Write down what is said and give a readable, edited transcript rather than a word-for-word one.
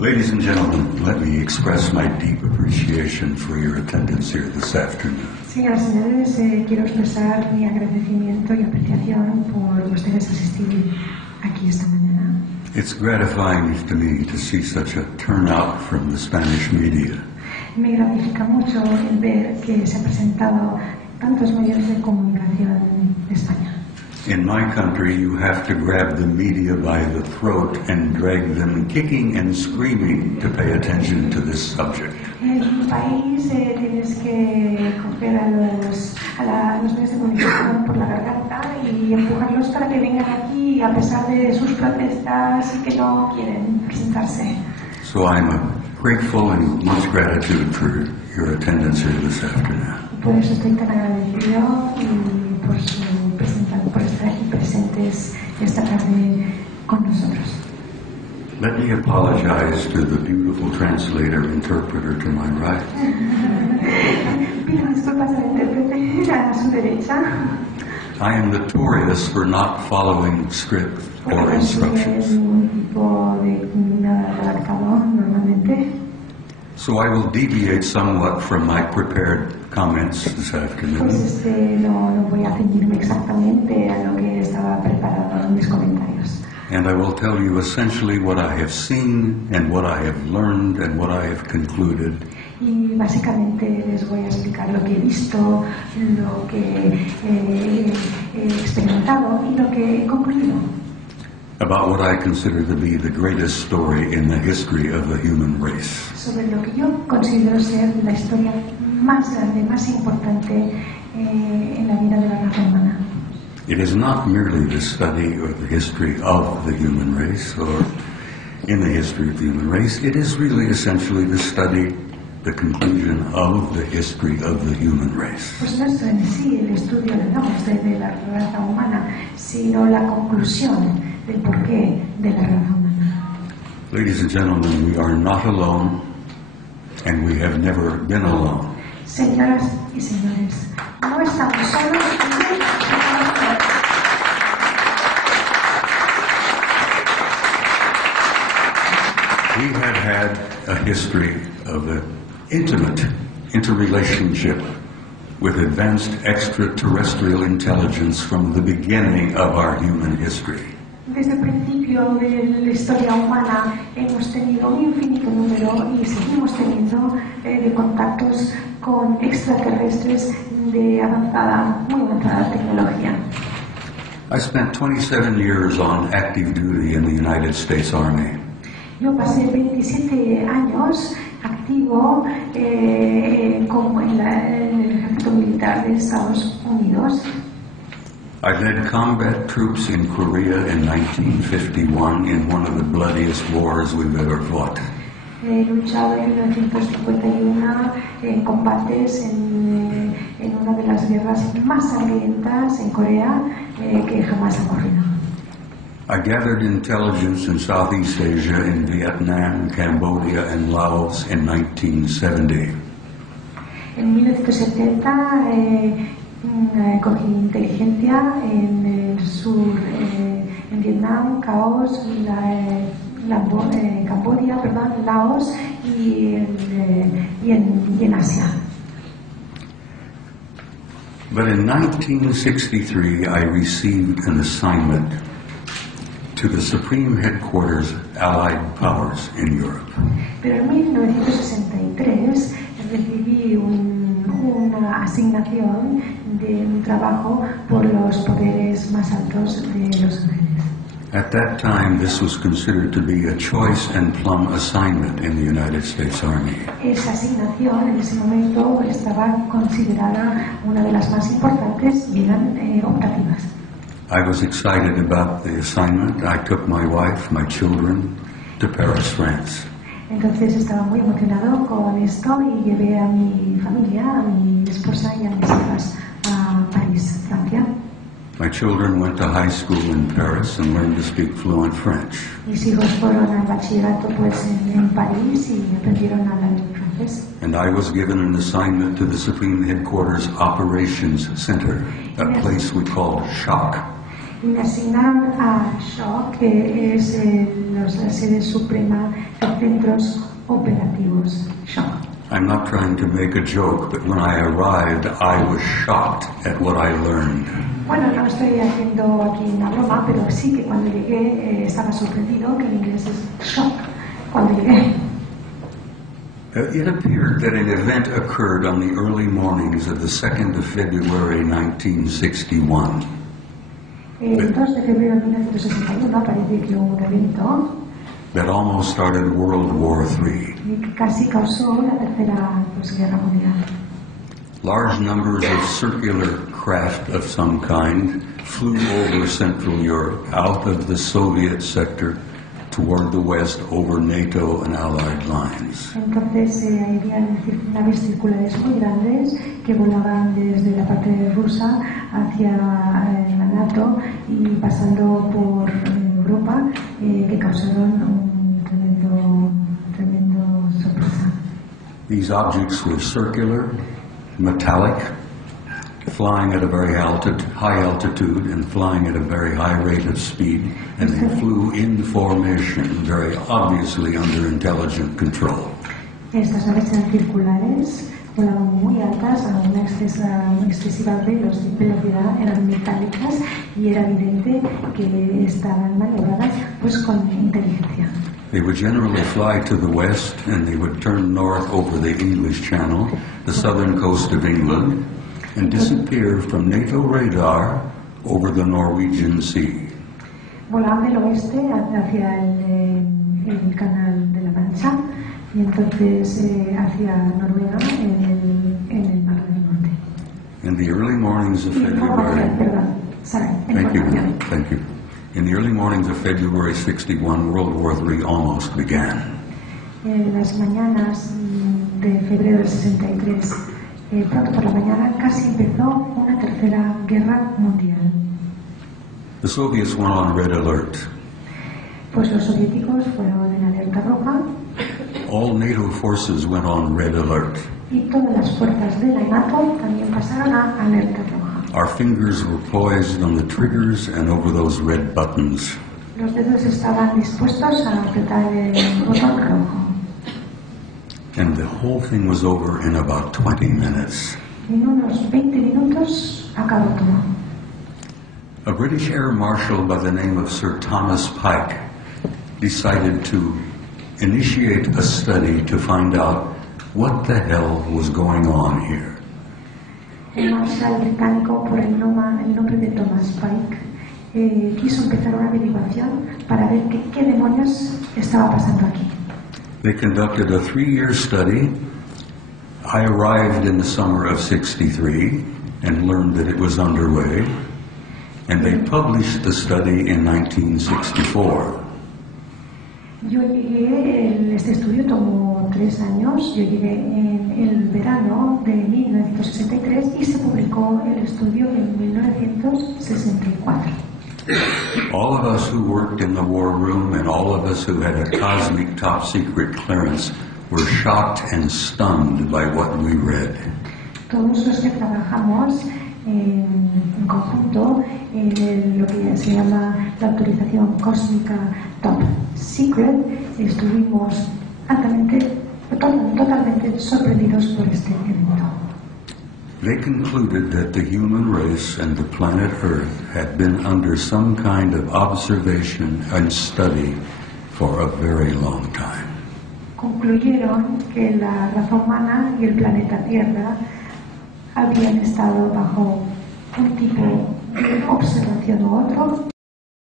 Ladies and gentlemen, let me express my deep appreciation for your attendance here this afternoon. Señoras y señores, quiero expresar mi agradecimiento y apreciación por ustedes asistir aquí esta mañana. It's gratifying to me to see such a turnout from the Spanish media. Me gratifica mucho ver que se han presentado tantos medios de comunicación de España. In my country, you have to grab the media by the throat and drag them kicking and screaming to pay attention to this subject. En mi país tienes que coger a los medios de comunicación por la garganta y empujarlos para que vengan aquí a pesar de sus protestas y que no quieren presentarse. So I'm grateful and much gratitude for your attendance here this afternoon. Por eso estoy tan agradecido y por estar aquí presentes esta tarde con nosotros. Let me apologize to the beautiful interpreter to my right. Pido disculpas al intérprete a su derecha. I am notorious for not following script or instructions. So I will deviate somewhat from my prepared comments this afternoon. Pues no voy a ceñirme exactamente a lo que estaba preparado en mis comentarios. And I will tell you essentially what I have seen and what I have learned and what I have concluded. Y básicamente les voy a explicar lo que he visto, lo que he experimentado y lo que he concluido. About what I consider to be the greatest story in the history of the human race. Sobre lo que yo considero ser la historia más grande, más importante en la vida de la raza humana. It is not merely the study or the history of the human race or in the history of the human race. It is really essentially the study, the conclusion of the history of the human race. Pues no es en sí el estudio de la raza humana, sino la conclusión del porqué de la raza humana. Ladies and gentlemen, we are not alone, and we have never been alone. Señoras y señores, no estamos solos y nunca estaremos solos. We have had a history of an intimate interrelationship with advanced extraterrestrial intelligence from the beginning of our human history. Desde el principio de la historia humana hemos tenido un infinito número y seguimos teniendo de contactos con extraterrestres de muy avanzada tecnología. I spent 27 years on active duty in the United States Army. Yo pasé 27 años activo como en el ejército militar de Estados Unidos. I led combat troops in Korea in 1951 in one of the bloodiest wars we've ever fought. He luchado en 1951 en combates en una de las guerras más sangrientas en Corea que jamás ha ocurrido. I gathered intelligence in Southeast Asia in Vietnam, Cambodia, and Laos in 1970. En 1970 cogí inteligencia en el sur, en Vietnam, Cambodia, Laos y en Asia. But in 1963, I received an assignment to the Supreme Headquarters Allied Powers in Europe. Pero en 1963 recibí una asignación de un trabajo por los poderes más altos de Los Ángeles. At that time, this was considered to be a choice and plum assignment in the United States Army. Esa asignación en ese momento estaba considerada una de las más importantes y eran optativas. I was excited about the assignment. I took my wife, my children, to Paris, France. Entonces estaba muy emocionado con esto y llevé a mi familia, a mi esposa y a mis hijas a París, Francia. My children went to high school in Paris and learned to speak fluent French. Mis hijos fueron al bachillerato pues en París y aprendieron a hablar francés. And I was given an assignment to the Supreme Headquarters Operations Center, a place we called SHOC. Y me asignaron a SHOC, que es la sede suprema de centros operativos. SHOC. I'm not trying to make a joke, but when I arrived, I was shocked at what I learned. Bueno, no estoy haciendo aquí una broma, pero sí que cuando llegué estaba sorprendido, que en inglés es shock, cuando llegué. It appeared that an event occurred on the early mornings of the 2nd of February 1961. El 2 de febrero de 1961 parece que hubo un evento that almost started World War III. que casi causó la tercera guerra mundial. Large numbers of circular craft of some kind flew over Central Europe, out of the Soviet sector, toward the west, over NATO and Allied lines. Entonces había naves circulares muy grandes que volaban desde la parte rusa hacia la NATO y pasando por Europa, que causaron un tremendo sorpresa. These objects were circular, metallic, flying at a very high altitude and flying at a very high rate of speed, and they flew in formation, very obviously under intelligent control. Estas naves eran circulares, volaban muy altas a una excesiva velocidad, eran metálicas y era evidente que estaban maniobradas pues con inteligencia. They would generally fly to the west and they would turn north over the English Channel, the southern coast of England, and disappear from NATO radar over the Norwegian Sea. Volaban del oeste hacia el canal de la Mancha y entonces hacia Noruega en el Mar del Norte. In the early mornings of February. Thank you. In the early mornings of February 61, World War III almost began. En las mañanas de febrero del 63, pronto por la mañana, casi empezó una tercera guerra mundial. The Soviets went on red alert. Pues los soviéticos fueron en alerta roja. All NATO forces went on red alert. Y todas las fuerzas de la NATO también pasaron a alerta roja. Our fingers were poised on the triggers and over those red buttons. Los dedos estaban dispuestos a apretar el botón rojo. And the whole thing was over in about 20 minutes. En unos 20 minutos acabó todo. A British Air Marshal by the name of Sir Thomas Pike decided to initiate a study to find out what the hell was going on here. El marshal británico, por el nombre de Thomas Pike, quiso empezar una averiguación para ver qué demonios estaba pasando aquí. They conducted a 3-year study. I arrived in the summer of 63 and learned that it was underway, and they published the study in 1964. Yo llegué, este estudio tomó 3 años, yo llegué en el verano de 1963 y se publicó el estudio en 1964. All of us who worked in the war room and all of us who had a cosmic top secret clearance were shocked and stunned by what we read. Todos los que trabajamos en conjunto en lo que se llama la autorización cósmica top secret, estuvimos totalmente sorprendidos por este evento. They concluded that the human race and the planet Earth had been under some kind of observation and study for a very long time. Concluyeron que la raza humana y el planeta Tierra habían estado bajo un tipo de observación u otro